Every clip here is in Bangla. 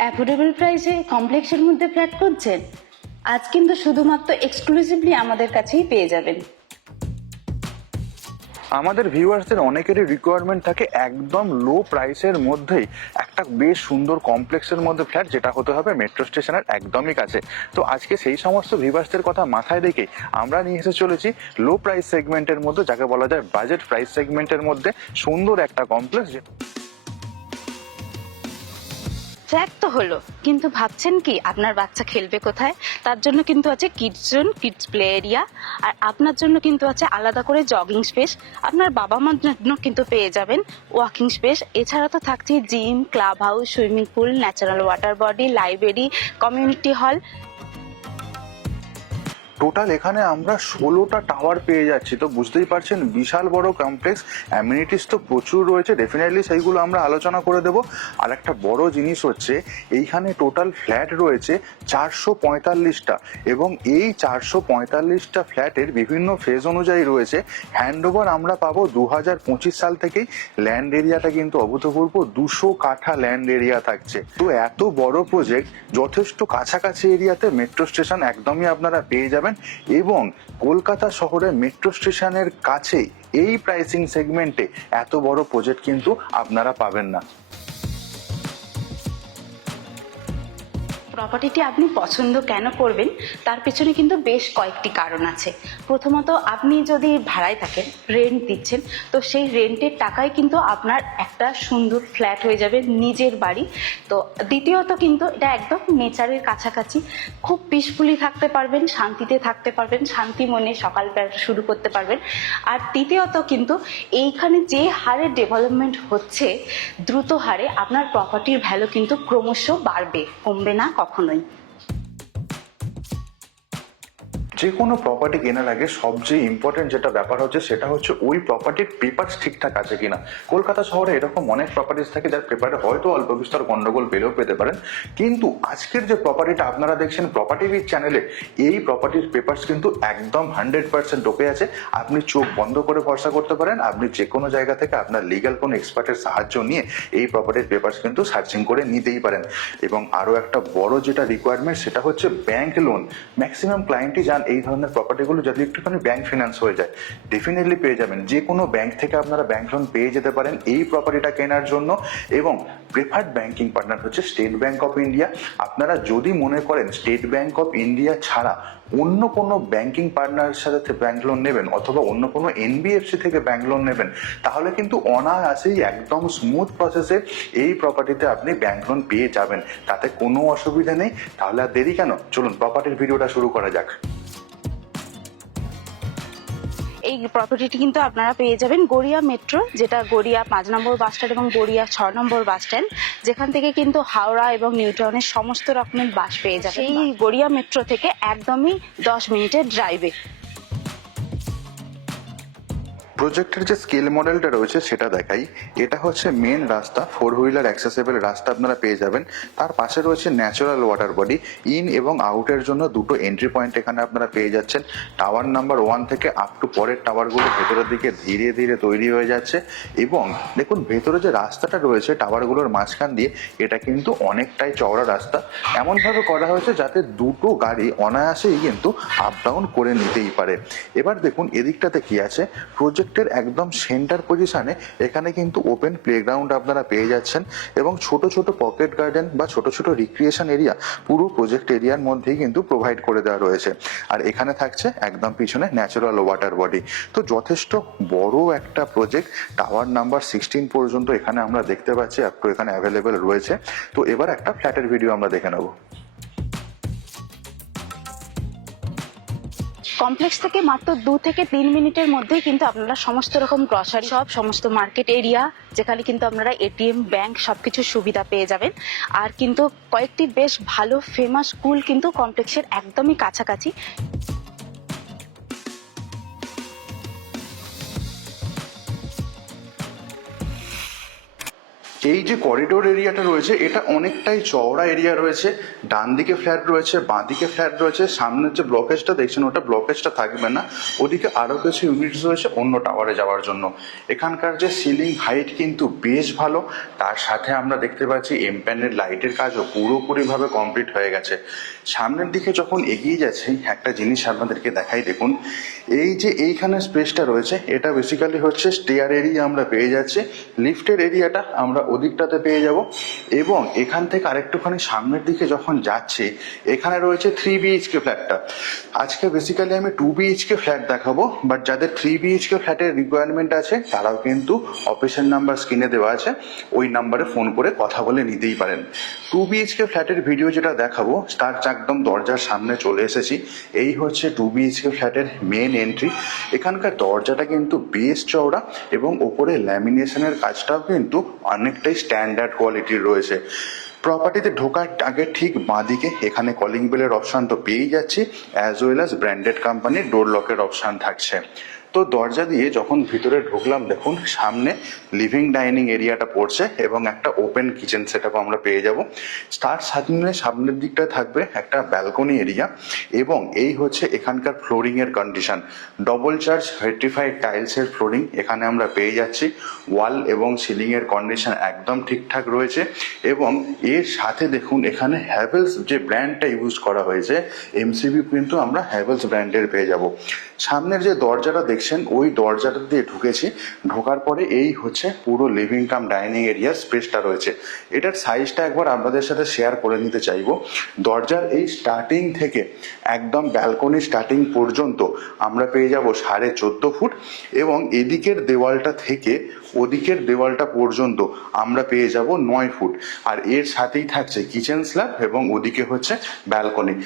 অ্যাফোর্ডেবল প্রাইসে কমপ্লেক্সের মধ্যে ফ্ল্যাট খুঁজছেন? আজ কিন্তু শুধুমাত্র এক্সক্লুসিভলি আমাদের কাছেই পেয়ে যাবেন। আমাদের ভিউয়ার্সদের অনেকেরই রিকোয়ারমেন্ট থাকে একদম লো প্রাইসের মধ্যেই একটা বেশ সুন্দর কমপ্লেক্সের মধ্যে ফ্ল্যাট, যেটা হতে হবে মেট্রো স্টেশনের একদমই কাছে। তো আজকে সেই সমস্ত ভিউয়ার্সদের কথা মাথায় রেখে আমরা নিয়ে এসে চলেছি লো প্রাইস সেগমেন্টের মধ্যে, যাকে বলা যায় বাজেট প্রাইস সেগমেন্টের মধ্যে সুন্দর একটা কমপ্লেক্স। ফ্ল্যাট তো হলো, কিন্তু ভাবছেন কি আপনার বাচ্চা খেলবে কোথায়? তার জন্য কিন্তু আছে kids zone, kids play area, আর আপনার জন্য কিন্তু আছে আলাদা করে জগিং স্পেস। আপনার বাবা মার জন্য কিন্তু পেয়ে যাবেন ওয়াকিং স্পেস। এছাড়া তো থাকছে gym, club house, swimming pool, natural water body, library, community hall. Total এখানে আমরা 16টা টাওয়ার পেয়ে যাচ্ছি। তো বুঝতেই পারছেন বিশাল বড় কমপ্লেক্স, অ্যামিনিটিস তো প্রচুর রয়েছে, ডেফিনেটলি সেইগুলো আমরা আলোচনা করে দেব। আর একটা বড় জিনিস হচ্ছে এইখানে টোটাল ফ্ল্যাট রয়েছে 445টা, এবং এই 445টা ফ্ল্যাটের বিভিন্ন ফেজ অনুযায়ী রয়েছে। হ্যান্ডওভার আমরা পাবো 2025 সাল থেকেই। ল্যান্ড এরিয়াটা কিন্তু অভূতপূর্ব 200 কাঠা ল্যান্ড এরিয়া থাকছে। তো এত বড় প্রজেক্ট যথেষ্ট কাছাকাছি এরিয়াতে মেট্রো স্টেশন একদমই আপনারা পেয়ে যাবেন, এবং কলকাতা শহরের মেট্রো স্টেশনের কাছেই এই প্রাইসিং সেগমেন্টে এত বড় প্রজেক্ট কিন্তু আপনারা পাবেন না। প্রপার্টিটি আপনি পছন্দ কেন করবেন তার পেছনে কিন্তু বেশ কয়েকটি কারণ আছে। প্রথমত, আপনি যদি ভাড়ায় থাকেন, রেন্ট দিচ্ছেন, তো সেই রেন্টের টাকায় কিন্তু আপনার একটা সুন্দর ফ্ল্যাট হয়ে যাবে, নিজের বাড়ি। তো দ্বিতীয়ত কিন্তু এটা একদম নেচারের কাছাকাছি, খুব পিসফুলি থাকতে পারবেন, শান্তিতে থাকতে পারবেন, শান্তি মনে সকালবেলা শুরু করতে পারবেন। আর তৃতীয়ত কিন্তু এইখানে যে হারে ডেভেলপমেন্ট হচ্ছে, দ্রুত হারে আপনার প্রপার্টির ভ্যালু কিন্তু ক্রমশ বাড়বে, কমবে না কখনোই। যে কোনো প্রপার্টি কেনার আগে সবচেয়ে ইম্পর্টেন্ট যেটা ব্যাপার হচ্ছে সেটা হচ্ছে ওই প্রপার্টির পেপারস ঠিকঠাক আছে কিনা। কলকাতা শহরে এরকম অনেক প্রপার্টিস থাকে যার পেপারে হয়তো অল্প বিস্তর গন্ডগোল পেলেও পেতে পারেন, কিন্তু আজকের যে প্রপার্টিটা আপনারা দেখছেন প্রপার্টি উইক চ্যানেলে, এই প্রপার্টির পেপারস কিন্তু একদম 100% ওকে আছে। আপনি চোখ বন্ধ করে ভরসা করতে পারেন। আপনি যে কোনো জায়গা থেকে আপনার লিগ্যাল কোনো এক্সপার্টের সাহায্য নিয়ে এই প্রপার্টির পেপারস কিন্তু সার্চিং করে নিতেই পারেন। এবং আরও একটা বড় যেটা রিকোয়ারমেন্ট সেটা হচ্ছে ব্যাংক লোন। ম্যাক্সিমাম ক্লায়েন্টই যান এই ধরনের প্রপার্টিগুলো যদি একটুখানি ব্যাংক ফিনান্স হয়ে যায়, ডেফিনেটলি পেয়ে যাবেন। যে কোনো ব্যাংক থেকে আপনারা ব্যাংক লোন পেয়ে যেতে পারেন এই প্রপার্টিটা কেনার জন্য। এবং প্রেফার্ড ব্যাংকিং পার্টনার হচ্ছে স্টেট ব্যাংক অফ ইন্ডিয়া। আপনারা যদি মনে করেন স্টেট ব্যাংক অফ ইন্ডিয়া ছাড়া অন্য কোনো ব্যাংকিং পার্টনারের সাথে ব্যাংক লোন নেবেন, অথবা অন্য কোনো এনবিএফসি থেকে ব্যাংক লোন নেবেন, তাহলে কিন্তু অনায়াসেই একদম স্মুথ প্রসেসে এই প্রপার্টিতে আপনি ব্যাংক লোন পেয়ে যাবেন, তাতে কোনো অসুবিধা নেই। তাহলে আর দেরি কেন, চলুন প্রপার্টির ভিডিওটা শুরু করা যাক। এই প্রপার্টিটি কিন্তু আপনারা পেয়ে যাবেন গড়িয়া মেট্রো, যেটা গড়িয়া 5 নম্বর বাস স্ট্যান্ড এবং গড়িয়া 6 নম্বর বাস স্ট্যান্ড, যেখান থেকে কিন্তু হাওড়া এবং নিউ টাউনের সমস্ত রকমের বাস পেয়ে যাবেন। এই গড়িয়া মেট্রো থেকে একদমই 10 মিনিটের ড্রাইভে। প্রজেক্টের যে স্কেল মডেলটা রয়েছে সেটা দেখাই। এটা হচ্ছে মেন রাস্তা, 4 হুইলার অ্যাক্সেসেবল রাস্তা আপনারা পেয়ে যাবেন। তার পাশে রয়েছে ন্যাচারাল ওয়াটার বডি। ইন এবং আউটের জন্য দুটো এন্ট্রি পয়েন্ট এখানে আপনারা পেয়ে যাচ্ছেন। টাওয়ার নাম্বার 1 থেকে আপ টু পরের টাওয়ারগুলো ভেতরের দিকে ধীরে ধীরে তৈরি হয়ে যাচ্ছে। এবং দেখুন ভেতরে যে রাস্তাটা রয়েছে টাওয়ারগুলোর মাঝখান দিয়ে, এটা কিন্তু অনেকটাই চওড়া রাস্তা। এমনভাবে করা হয়েছে যাতে দুটো গাড়ি অনায়াসেই কিন্তু আপ ডাউন করে নিতেই পারে। এবার দেখুন এদিকটাতে কি আছে। প্রজেক্টের একদম সেন্টার পজিশনে এখানে কিন্তু ওপেন প্লেগ্রাউন্ড আপনারা পেয়ে যাচ্ছেন, এবং ছোট ছোট পকেট গার্ডেন বা ছোট ছোট রিক্রিয়েশন এরিয়া পুরো প্রজেক্ট এরিয়ার মধ্যেই কিন্তু প্রোভাইড করে দেওয়া রয়েছে। আর এখানে থাকছে একদম পিছনে ন্যাচারাল ওয়াটার বডি। তো যথেষ্ট বড় একটা প্রজেক্ট। টাওয়ার নাম্বার 16 পর্যন্ত এখানে আমরা দেখতে পাচ্ছি, আপ টু এখানে অ্যাভেলেবেল রয়েছে। তো এবার একটা ফ্ল্যাটের ভিডিও আমরা দেখে নেব। কমপ্লেক্স থেকে মাত্র 2 থেকে 3 মিনিটের মধ্যেই কিন্তু আপনারা সমস্ত রকম গ্রসারি শপ, সমস্ত মার্কেট এরিয়া, যেখানে কিন্তু আপনারা এটিএম, ব্যাংক সবকিছু সুবিধা পেয়ে যাবেন। আর কিন্তু কয়েকটি বেশ ভালো ফেমাস স্কুল কিন্তু কমপ্লেক্সের একদমই কাছাকাছি। এই যে করিডোর এরিয়াটা রয়েছে এটা অনেকটাই চওড়া এরিয়া রয়েছে, ডান দিকে ফ্ল্যাট রয়েছে, বাঁ দিকে ফ্ল্যাট রয়েছে, সামনের যে ব্লকেজটা দেখছেন ওটা ব্লকেজটা থাকবে না, ওদিকে আরও কিছু ইউনিটস রয়েছে অন্য টাওয়ারে যাওয়ার জন্য। এখানকার যে সিলিং হাইট কিন্তু বেশ ভালো, তার সাথে আমরা দেখতে পাচ্ছি এমপ্যানের লাইটের কাজও পুরোপুরিভাবে কমপ্লিট হয়ে গেছে। সামনের দিকে যখন এগিয়ে যাচ্ছে একটা জিনিস আপনাদেরকে দেখাই, দেখুন এই যে এইখানে স্পেসটা রয়েছে এটা বেসিক্যালি হচ্ছে স্টেয়ার এরিয়া আমরা পেয়ে যাচ্ছি, লিফটের এরিয়াটা আমরা ওদিকটাতে পেয়ে যাব। এবং এখান থেকে আরেকটুখানি সামনের দিকে যখন যাচ্ছে এখানে রয়েছে 3 BHK ফ্ল্যাটটা। আজকে বেসিক্যালি আমি 2 BHK ফ্ল্যাট দেখাবো, বাট যাদের 3 BHK ফ্ল্যাটের রিকোয়ারমেন্ট আছে তারাও কিন্তু অফিসের নাম্বার স্ক্রিনে দেওয়া আছে, ওই নাম্বারে ফোন করে কথা বলে নিতেই পারেন। 2 BHK ফ্ল্যাটের ভিডিও যেটা দেখাবো তার একদম দরজার সামনে চলে এসেছি। এই হচ্ছে 2 BHK ফ্ল্যাটের মেন এন্ট্রি। এখানকার দরজাটা কিন্তু বেশ চওড়া এবং ওপরে ল্যামিনেশনের কাজটাও কিন্তু অনেকটাই স্ট্যান্ডার্ড কোয়ালিটির রয়েছে। প্রপার্টিতে ঢোকার আগে ঠিক বাঁদিকে এখানে কলিং বেলের অপশান তো পেয়েই যাচ্ছি, অ্যাজ ওয়েল অ্যাজ ব্র্যান্ডেড কোম্পানির ডোর লকের অপশান থাকছে। তো দরজা দিয়ে যখন ভিতরে ঢুকলাম দেখুন সামনে লিভিং ডাইনিং এরিয়াটা পড়ছে এবং একটা ওপেন কিচেন সেটআপ আমরা পেয়ে যাব। তার সামনের দিকটা থাকবে একটা ব্যালকনি এরিয়া এবং এই হচ্ছে এখানকার ফ্লোরিং এর কন্ডিশন, ডবল চার্জ ভেট্রিফাইড টাইলসের ফ্লোরিং এখানে আমরা পেয়ে যাচ্ছি। ওয়াল এবং সিলিং এর কন্ডিশন একদম ঠিকঠাক রয়েছে এবং এর সাথে দেখুন এখানে হ্যাভেলস যে ব্র্যান্ডটা ইউজ করা হয়েছে এমসিবি কিন্তু আমরা হ্যাভেলস ব্র্যান্ডের পেয়ে যাব। সামনের যে দরজাটা দেখছেন ওই দরজাটা দিয়ে ঢুকেছি, ঢোকার পরে এই হচ্ছে পুরো লিভিং কাম ডাইনিং এরিয়ার স্পেসটা রয়েছে। এটার সাইজটা একবার আপনাদের সাথে শেয়ার করে নিতে চাইবো। দরজার এই স্টার্টিং থেকে একদম ব্যালকনি স্টার্টিং পর্যন্ত আমরা পেয়ে যাব 14.5 ফুট এবং এদিকের দেওয়ালটা থেকে ওদিকের দেওয়ালটা পর্যন্ত আমরা পেয়ে যাব 9 ফুট। আর এর সাথেই থাকছে কিচেন স্ল্যাব এবং ওদিকে হচ্ছে ব্যালকনি।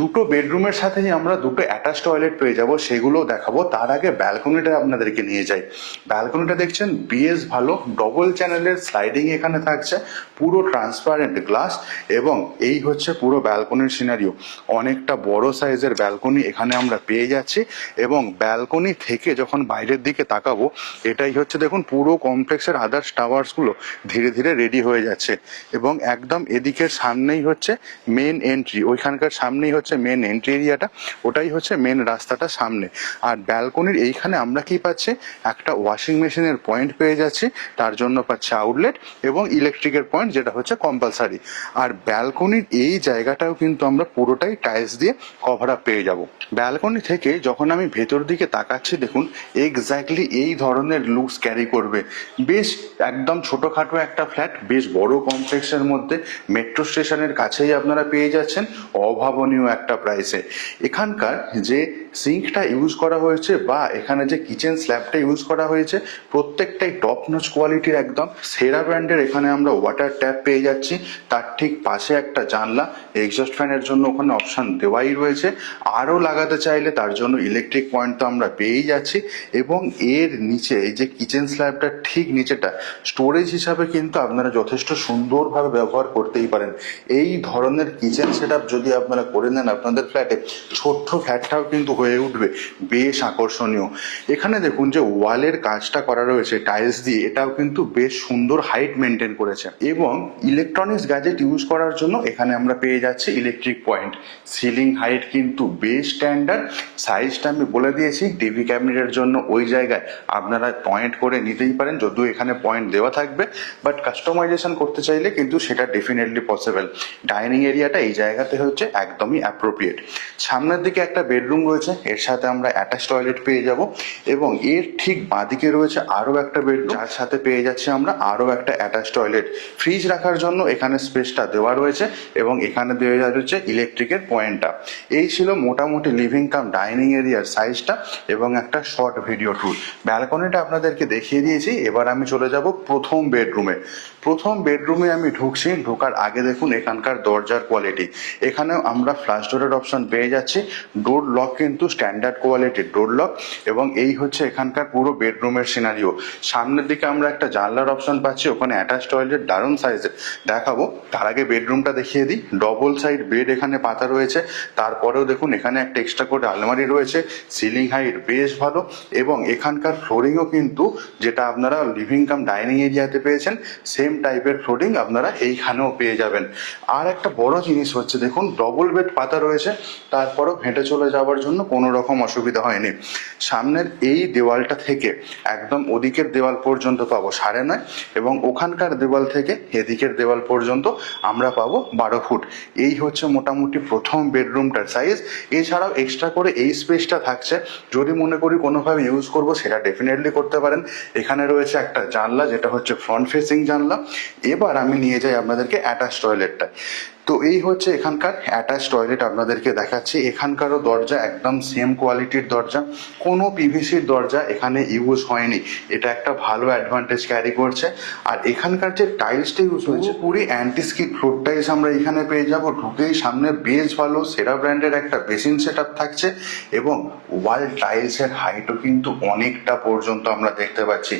দুটো বেডরুমের সাথেই আমরা দুটো অ্যাটাচ টয়লেট পেয়ে যাব, সেগুলো দেখাবো। তার আগে ব্যালকনিটা আপনাদেরকে নিয়ে যাই। ব্যালকনিটা দেখছেন বেশ ভালো, ডবল চ্যানেলের স্লাইডিং এখানে থাকছে, পুরো ট্রান্সপারেন্ট গ্লাস এবং এই হচ্ছে পুরো ব্যালকনির সিনারিও। অনেকটা বড় সাইজের ব্যালকনি এখানে আমরা পেয়ে যাচ্ছি এবং ব্যালকনি থেকে যখন বাইরের দিকে তাকাবো এটাই হচ্ছে দেখুন পুরো কমপ্লেক্সের আদার্স টাওয়ার্সগুলো ধীরে ধীরে রেডি হয়ে যাচ্ছে এবং একদম এদিকের সামনেই হচ্ছে মেন এন্ট্রি, ওইখানকার সামনেই হচ্ছে মেন এন্ট্রি এরিয়াটা, ওটাই হচ্ছে মেন রাস্তাটা সামনে। আর ব্যালকনির এইখানে আমরা কি পাচ্ছি, একটা ওয়াশিং মেশিনের পয়েন্ট পেয়ে যাচ্ছি, তার জন্য পাচ্ছি আউটলেট এবং ইলেকট্রিকের পয়েন্ট যেটা হচ্ছে কম্পালসারি। আর ব্যালকনির এই জায়গাটাও কিন্তু আমরা পুরোটাই টাইলস দিয়ে কভার আপ পেয়ে যাব। ব্যালকনি থেকে যখন আমি ভেতর দিকে তাকাচ্ছি দেখুন এক্স্যাক্টলি এই ধরনের লুকস ক্যারি করবে। বেশ একদম ছোটখাটো একটা ফ্ল্যাট, বেশ বড় কমপ্লেক্সের মধ্যে, মেট্রো স্টেশনের কাছেই আপনারা পেয়ে যাচ্ছেন অভাবনীয় একটা প্রাইসে। এখানকার যে সিঙ্কটা ইউজ করা হয়েছে বা এখানে যে কিচেন স্ল্যাবটা ইউজ করা হয়েছে প্রত্যেকটাই টপ নচ কোয়ালিটির, একদম সেরা ব্র্যান্ডের। এখানে আমরা ওয়াটার ট্যাপ পেয়ে যাচ্ছি, তার ঠিক পাশে একটা জানলা, এক্সস্ট ফ্যানের জন্য ওখানে অপশন দেওয়াই রয়েছে। আরও লাগাতে চাইলে তার জন্য ইলেকট্রিক পয়েন্ট তো আমরা পেয়েই যাচ্ছি এবং এর নিচে এই যে কিচেন স্ল্যাবটা ঠিক নিচেটা স্টোরেজ হিসাবে কিন্তু আপনারা যথেষ্ট সুন্দরভাবে ব্যবহার করতেই পারেন। এই ধরনের কিচেন সেটআপ যদি আপনারা করে নেন আপনাদের ফ্ল্যাটে, ছোট্ট ফ্ল্যাটটাও কিন্তু হয়ে উঠবে বেশ আকর্ষণীয়। এখানে দেখুন যে ওয়ালের কাজটা করা রয়েছে টাইলস দিয়ে, এটাও কিন্তু বেশ সুন্দর হাইট মেনটেন করেছে এবং ইলেকট্রনিক্স গ্যাজেট ইউজ করার জন্য এখানে আমরা পেয়ে যাচ্ছি ইলেকট্রিক পয়েন্ট। সিলিং হাইট কিন্তু বেশ স্ট্যান্ডার্ড, সাইজটা আমি বলে দিয়েছি, টিভি ক্যাবিনেটের জন্য ওই জায়গায় আপনারা পয়েন্ট করে নিতেই পারেন, যদিও এখানে পয়েন্ট দেওয়া থাকবে, বাট কাস্টমাইজেশন করতে চাইলে কিন্তু সেটা ডেফিনেটলি পসিবল। ডাইনিং এরিয়াটা এই জায়গাতে হচ্ছে একদমই অ্যাপ্রোপ্রিয়েট। সামনের দিকে একটা বেডরুম রয়েছে, এর সাথে আমরা অ্যাটাচ টয়লেট পেয়ে যাব এবং এর ঠিক বাঁদিকে রয়েছে আরও একটা বেডরুম, যার সাথে পেয়ে যাচ্ছি আমরা আরও একটা অ্যাটাচ টয়লেট। ফ্রিজ রাখার জন্য এখানে স্পেসটা দেওয়া রয়েছে এবং এখানে দেওয়া যাচ্ছে ইলেকট্রিকের পয়েন্টটা। এই ছিল মোটামুটি লিভিং কাম ডাইনিং এরিয়ার সাইজটা এবং একটা শর্ট ভিডিও ট্যুর। ব্যালকনিটা আপনাদেরকে দেখিয়ে দিয়েছি, এবার আমি চলে যাব প্রথম বেডরুমে। প্রথম বেডরুমে আমি ঢুকছি, ঢোকার আগে দেখুন এখানকার দরজার কোয়ালিটি। এখানেও আমরা ফ্ল্যাশ ডোরের অপশন পেয়ে যাচ্ছি, ডোর লক কিন্তু স্ট্যান্ডার্ড কোয়ালিটির ডোর লক এবং এই হচ্ছে এখানকার পুরো বেডরুমের সিনারিও। সামনের দিকে আমরা একটা জানলার অপশন পাচ্ছি, ওখানে অ্যাটাচ টয়লেট দারুণ সাইজের দেখাবো। তার আগে বেডরুমটা দেখিয়ে দিই। ডবল সাইড বেড এখানে পাতা রয়েছে, তারপরেও দেখুন এখানে একটা এক্সট্রা করে আলমারি রয়েছে, সিলিং হাইট বেশ ভালো এবং এখানকার ফ্লোরিংও কিন্তু যেটা আপনারা লিভিং কাম ডাইনিং এরিয়াতে পেয়েছেন সেম সেম টাইপের ফ্লোরিং আপনারা এইখানেও পেয়ে যাবেন। আর একটা বড় জিনিস হচ্ছে দেখুন, ডবল বেড পাতা রয়েছে, তারপরও হেঁটে চলে যাওয়ার জন্য কোনো রকম অসুবিধা হয়নি। সামনের এই দেওয়ালটা থেকে একদম ওদিকের দেওয়াল পর্যন্ত পাবো 9.5, এবং ওখানকার দেওয়াল থেকে এদিকের দেওয়াল পর্যন্ত আমরা পাবো 12 ফুট। এই হচ্ছে মোটামুটি প্রথম বেডরুমটার সাইজ। এছাড়াও এক্সট্রা করে এই স্পেসটা থাকছে, যদি মনে করি কোনোভাবে ইউজ করব সেটা ডেফিনেটলি করতে পারেন। এখানে রয়েছে একটা জানলা, যেটা হচ্ছে ফ্রন্ট ফেসিং জানলা। এবার আমি নিয়ে যাই আপনাদেরকে অ্যাটাচ টয়লেটটা। তো এই হচ্ছে এখানকার অ্যাটাচ টয়লেট, আপনাদেরকে দেখাচ্ছি। এখানকারও দরজা একদম সেম কোয়ালিটির দরজা, কোনো পিভিসির দরজা এখানে ইউজ হয়নি, এটা একটা ভালো অ্যাডভান্টেজ ক্যারি করছে। আর এখানকার যে টাইলসটা ইউজ হয়েছে Puri anti skid floor tiles আমরা এখানে পেয়ে যাব। ঢুকেই সামনে বেশ ভালো সেরা ব্র্যান্ডের একটা বেসিন সেট আপ থাকছে, এবং ওয়াল টাইলসের হাইটও কিন্তু অনেকটা পর্যন্ত আমরা দেখতে পাচ্ছি।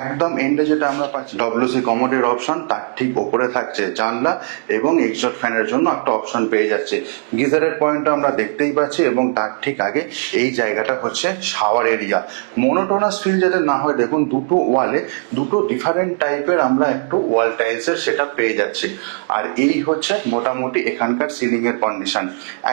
একদম এন্ডে যেটা আমরা পাচ্ছি ডব্লিউসি কমোডের অপশন, তার ঠিক ওপরে থাকছে জানলা, এবং এক্সস্ট ফ্যানের জন্য একটা অপশন পেয়ে যাচ্ছে। গিজারের পয়েন্ট আমরা দেখতেই পাচ্ছি, এবং তার ঠিক আগে এই জায়গাটা হচ্ছে শাওয়ার এরিয়া। মোনোটোনাস ফিল যাতে না হয়, দেখুন দুটো ওয়ালে দুটো ডিফারেন্ট টাইপের আমরা একটু ওয়াল টাইলসের সেটা পেয়ে যাচ্ছি। আর এই হচ্ছে মোটামুটি এখানকার সিলিং এর কন্ডিশন,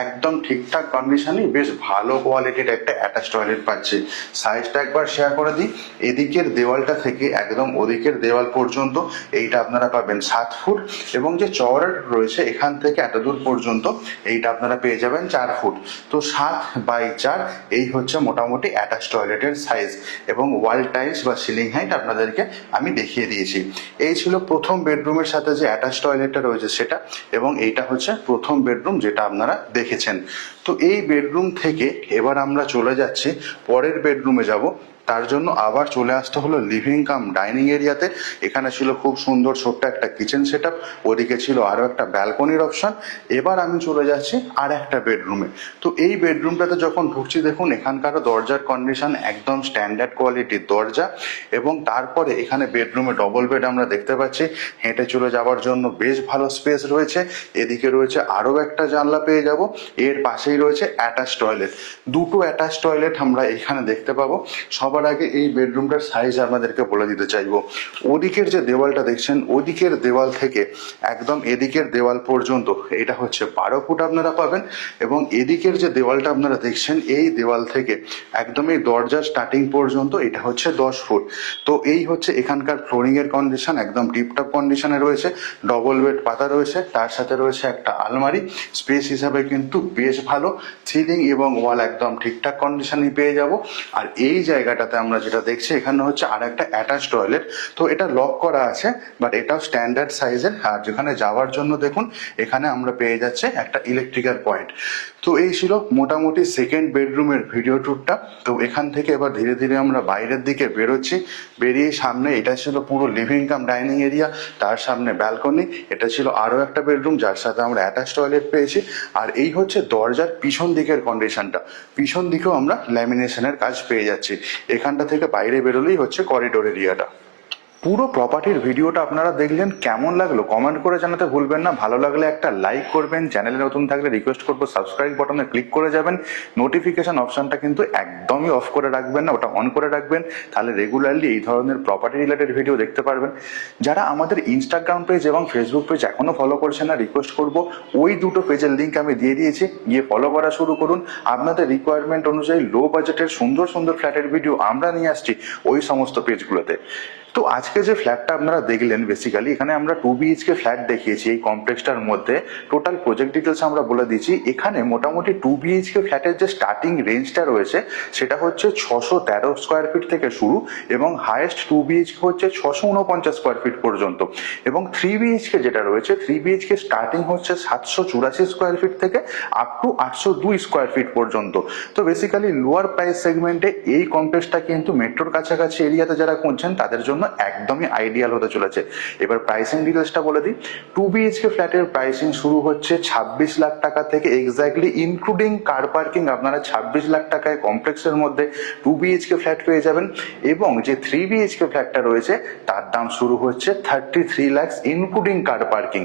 একদম ঠিকঠাক কন্ডিশনই, বেশ ভালো কোয়ালিটির একটা অ্যাটাচ টয়লেট পাচ্ছি। সাইজটা একবার শেয়ার করে দিই, এদিকের দেওয়ালটা থেকে একদম ওদিকের দেওয়াল পর্যন্ত এইটা আপনারা পাবেন 7 ফুট, এবং যে চওড়াটা রয়েছে এখান থেকে এত দূর পর্যন্ত এইটা আপনারা পেয়ে যাবেন 4 ফুট। তো 7/4 এই হচ্ছে মোটামুটি অ্যাটাচ টয়লেটের সাইজ, এবং ওয়াল টাইলস বা সিলিং হাইট আপনাদেরকে আমি দেখিয়ে দিয়েছি। এই ছিল প্রথম বেডরুমের সাথে যে অ্যাটাচ টয়লেটটা রয়েছে সেটা, এবং এইটা হচ্ছে প্রথম বেডরুম যেটা আপনারা দেখেছেন। তো এই বেডরুম থেকে এবার আমরা চলে যাচ্ছি পরের বেডরুমে যাব। তার জন্য আবার চলে আসতে হলো লিভিং কাম ডাইনিং এরিয়াতে। এখানে ছিল খুব সুন্দর ছোট্ট একটা কিচেন সেট আপ, ওদিকে ছিল আরও একটা ব্যালকনির অপশন। এবার আমি চলে যাচ্ছি আর একটা বেডরুমে। তো এই বেডরুমটাতে যখন ঢুকছি, দেখুন এখানকারও দরজার কন্ডিশন একদম স্ট্যান্ডার্ড কোয়ালিটির দরজা, এবং তারপরে এখানে বেডরুমে ডবল বেড আমরা দেখতে পাচ্ছি। হেঁটে চলে যাওয়ার জন্য বেশ ভালো স্পেস রয়েছে। এদিকে রয়েছে আরও একটা জানলা পেয়ে যাব, এর পাশেই রয়েছে অ্যাটাচ টয়লেট। দুটো অ্যাটাচ টয়লেট আমরা এখানে দেখতে পাবো। সবার আগে এই বেডরুমটার সাইজ আপনাদেরকে বলে দিতে চাইবো। ওদিকের যে দেওয়ালটা দেখছেন, ওদিকের দেওয়াল থেকে একদম এদিকের দেওয়াল পর্যন্ত এটা হচ্ছে 12 ফুট আপনারা পাবেন, এবং এদিকের যে দেওয়ালটা আপনারা দেখছেন এই দেওয়াল থেকে একদম এই দরজার স্টার্টিং পর্যন্ত এটা হচ্ছে 10 ফুট। তো এই হচ্ছে এখানকার ফ্লোরিং এর কন্ডিশন, একদম টিপটপ কন্ডিশনে রয়েছে। ডবল বেড পাতা রয়েছে, তার সাথে রয়েছে একটা আলমারি। স্পেস হিসাবে কিন্তু বেশ ভালো। সিলিং এবং ওয়াল একদম ঠিকঠাক কন্ডিশনে পেয়ে যাব। আর এই জায়গাটাতে আমরা যেটা দেখছি, এখানে হচ্ছে আর একটা অ্যাটাচ টয়লেট। তো এটা লক করা আছে, বাট এটাও স্ট্যান্ডার্ড সাইজের। আর যেখানে যাওয়ার জন্য দেখুন এখানে আমরা পেয়ে যাচ্ছে একটা ইলেকট্রিক্যাল পয়েন্ট। তো এই ছিল মোটামুটি সেকেন্ড বেডরুমের ভিডিও ট্যুরটা। তো এখান থেকে এবার ধীরে ধীরে আমরা বাইরের দিকে বেরোচ্ছি। বেরিয়ে সামনে এটা ছিল পুরো লিভিং কাম ডাইনিং এরিয়া, তার সামনে ব্যালকনি। এটা ছিল আরও একটা বেডরুম যার সাথে আমরা অ্যাটাচ টয়লেট পেয়েছি। আর এই হচ্ছে দরজার পিছন দিকের কন্ডিশনটা। পিছন দিকেও আমরা ল্যামিনেশনের কাজ পেয়ে যাচ্ছি। এখানটা থেকে বাইরে বেরোলেই হচ্ছে করিডোর এরিয়াটা। পুরো প্রপার্টির ভিডিওটা আপনারা দেখলেন, কেমন লাগলো কমেন্ট করে জানাতে ভুলবেন না। ভালো লাগলে একটা লাইক করবেন, চ্যানেলে নতুন থাকলে রিকোয়েস্ট করবো সাবস্ক্রাইব বাটনে ক্লিক করে যাবেন। নোটিফিকেশন অপশনটা কিন্তু একদমই অফ করে রাখবেন না, ওটা অন করে রাখবেন, তাহলে রেগুলারলি এই ধরনের প্রপার্টি রিলেটেড ভিডিও দেখতে পারবেন। যারা আমাদের ইনস্টাগ্রাম পেজ এবং ফেসবুক পেজ এখনো ফলো করছেন না, রিকোয়েস্ট করবো ওই দুটো পেজের লিঙ্ক আমি দিয়ে দিয়েছি, গিয়ে ফলো করা শুরু করুন। আপনাদের রিকোয়ারমেন্ট অনুযায়ী লো বাজেটের সুন্দর সুন্দর ফ্ল্যাটের ভিডিও আমরা নিয়ে আসছি ওই সমস্ত পেজগুলোতে। তো আজকে যে ফ্ল্যাটটা আপনারা দেখলেন, বেসিক্যালি এখানে আমরা 2 BHK ফ্ল্যাট দেখিয়েছি এই কমপ্লেক্সটার মধ্যে। টোটাল প্রজেক্ট ডিটেলস আমরা বলে দিচ্ছি। এখানে মোটামুটি 2 BHK ফ্ল্যাটের যে স্টার্টিং রেঞ্জটা রয়েছে সেটা হচ্ছে 613 স্কোয়ার ফিট থেকে শুরু, এবং হাইয়েস্ট 2 BHK হচ্ছে 649 স্কোয়ার ফিট পর্যন্ত। এবং 3 BHK যেটা রয়েছে, 3 BHK স্টার্টিং হচ্ছে 784 স্কোয়ার ফিট থেকে আপ টু 802 স্কোয়ার ফিট পর্যন্ত। তো বেসিক্যালি লোয়ার প্রাইস সেগমেন্টে এই কমপ্লেক্সটা কিন্তু মেট্রোর কাছাকাছি এরিয়াতে যারা খুঁজছেন তাদের জন্য একদমই আইডিয়াল হতে চলেছে। এবার প্রাইসিং ডিটেলসটা বলে দিই। 2 BHK ফ্ল্যাটের প্রাইসিং শুরু হচ্ছে 26 লাখ টাকা থেকে, এক্স্যাক্টলি ইনক্লুডিং কার পার্কিং আপনারা 26 লাখ টাকায় কমপ্লেক্সের মধ্যে 2 BHK ফ্ল্যাট পেয়ে যাবেন। এবং যে 3 BHK ফ্ল্যাটটা রয়েছে তার দাম শুরু হচ্ছে 33 লাখ ইনক্লুডিং কার পার্কিং।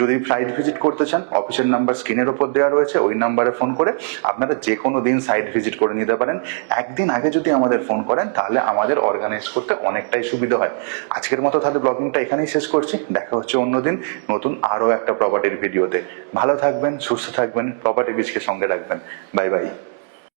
যদি ফ্লাইট ভিজিট করতে চান, অফিসের নাম্বার স্ক্রিনের ওপর দেওয়া রয়েছে, ওই নাম্বারে ফোন করে আপনারা যে কোনো দিন সাইট ভিজিট করে নিতে পারেন। একদিন আগে যদি আমাদের ফোন করেন তাহলে আমাদের অর্গানাইজ করতে অনেকটাই সুবিধা হয়। আজকের মতো তাহলে ব্লগিংটা এখানেই শেষ করছি। দেখা হচ্ছে অন্যদিন নতুন আরও একটা প্রপার্টির ভিডিওতে। ভালো থাকবেন, সুস্থ থাকবেন, প্রপার্টি বীজকে সঙ্গে রাখবেন। Bye bye.